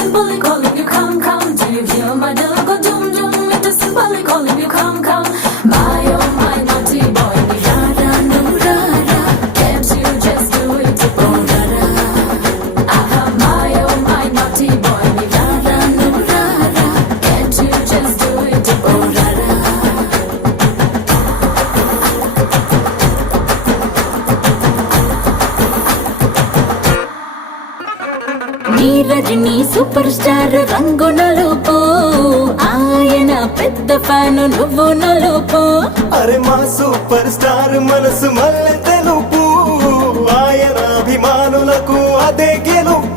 simply calling you, come, come. Do you hear my dog go doom, doom? It is simply calling you, come, come. My oh my naughty boy, ni rara no rara. Can't you just do it, oh rara? Aha, my oh my naughty boy, ni rara no rara. Can't you just do it, oh rara? నీరజని super star రంగు నలుపు ఆయన పెద్ద fan నువ్వు నలుపు అరే మా super star మనసు మల్లె తెలుపు ఆయన అభిమానులకు అదే గెలుపు